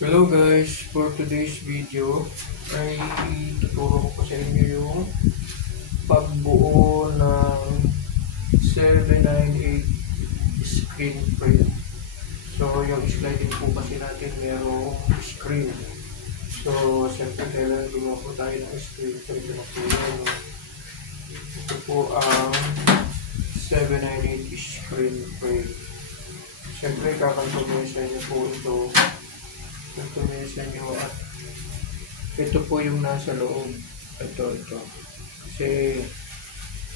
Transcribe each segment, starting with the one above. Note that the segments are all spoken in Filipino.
Hello guys, for today's video ay tuturo ko po sa inyo yung pagbuo ng 798 screen print. So yung sliding po kasi natin merong screen. So siyempre kailangan gumawa po tayo ng screen. So ito na po yun. Ito po ang 798 screen print. Siyempre kakantumisan niyo po ito. At ito po yung nasa loob. Ito. Kasi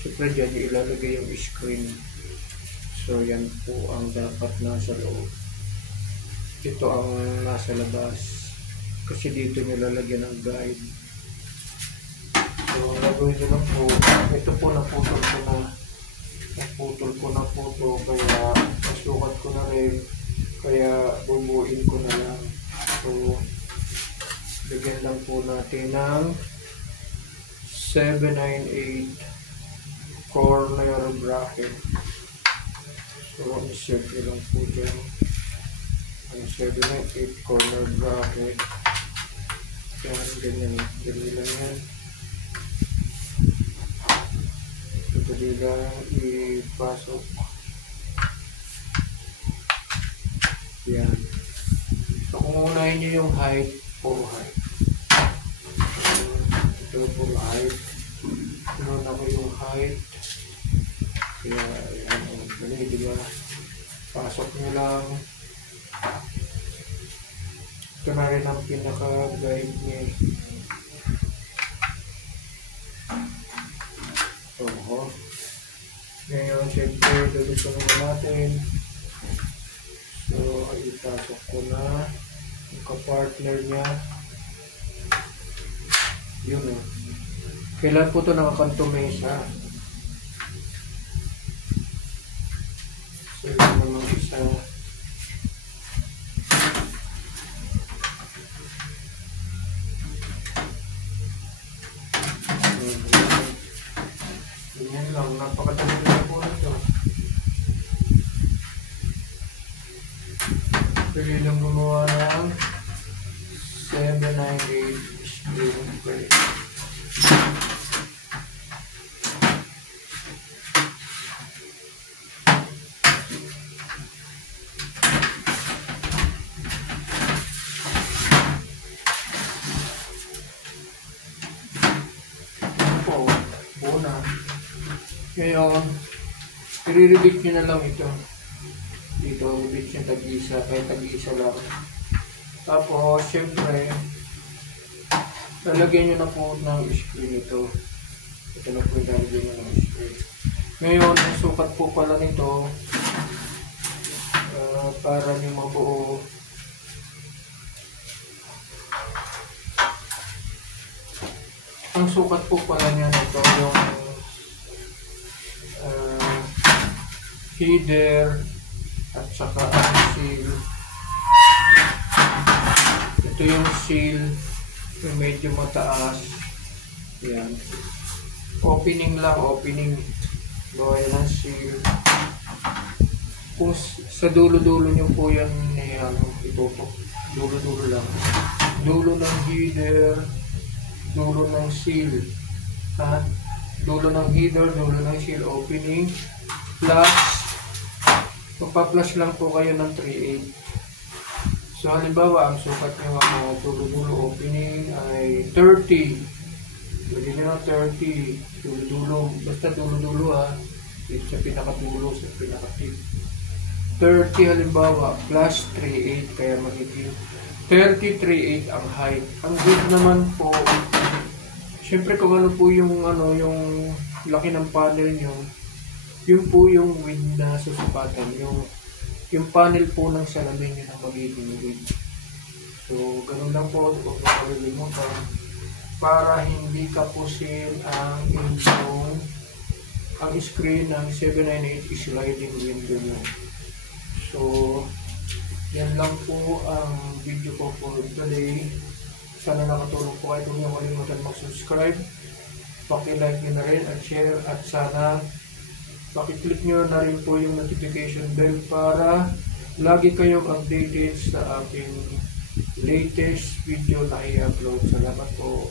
siyempre dyan ilalagay yung screen. So yan po ang dapat nasa loob. Ito ang nasa labas. Kasi dito nilalagyan ng guide. So ang gagawin nyo lang po, ito po naputol ko na po ito. Kaya nasukat ko na rin. Kaya bubuin ko na lang. So, bigyan lang po natin ng 798 corner bracket. So, insert nyo lang po dyan ang 798 corner bracket. Yan, ganyan lang yan. Ito lang ipasok. Yan. So, kung unahin nyo yung height, puro height. Ito puro height. Pinuna ko yung height. Kaya, yan. Ganyan, diba? Pasok nyo lang. Ito na rin ang pinaka-guide niya. So, ngayon, siyempre, dudusong natin. So, ipasok ko na yung kapartner niya. Yun o. Kailan po ito nakakanto mesa? So, yun naman isa. Ganyan lang. Napakadali na po ito. Pwede lang gumawa ng 798 screen print. Buo na. Ngayon, i-repeat nyo na lang ito. Dito, repeat yung tag-isa, kahit tag-isa lang. Tapos, syempre, lalagyan nyo na po ng screen ito. Ito na po yung lalagyan nyo ng screen. Ngayon, ang sukat po pala nito, para nyo mabuo. Ang sukat po pala niya nito, yung header, at saka ang seal. Ito yung seal, yung medyo mataas. Yan. Opening lang, opening. Gawa ng seal. Kung sa dulo-dulo nyo po yan, ito po. Dulo-dulo lang. Dulo ng header, dulo ng seal. Ha? Dulo ng header, dulo ng seal, opening. Plus, magpa-plus lang po kayo ng 3/8. So, halimbawa, ang sukat nyo ang dulo-dulo opening ay 30. Pwede nyo na 30. Dulo-dulo. Basta dulo-dulo ha. Dito sa pinakadulo, sa pinaka-tip. 30 halimbawa, plus 3/8. Kaya magiging 30, 3/8 ang height. Ang width naman po, syempre kung ano po yung, yung laki ng panel nyo, yun po yung width na susukatan, yung panel po ng salamin nyo na magiging width. So, ganun lang po, huwag mo kalilimutan para hindi kapusin ang screen ng 798 sliding window nyo. So, yan lang po ang video ko for today. Sana nakatulong po kayo. Huwag niyo kalimutan mag-subscribe, paki-like nyo na rin at share, at sana pakiclick nyo na rin po yung notification bell para lagi kayong updated sa aking latest video na i-upload. Salamat po.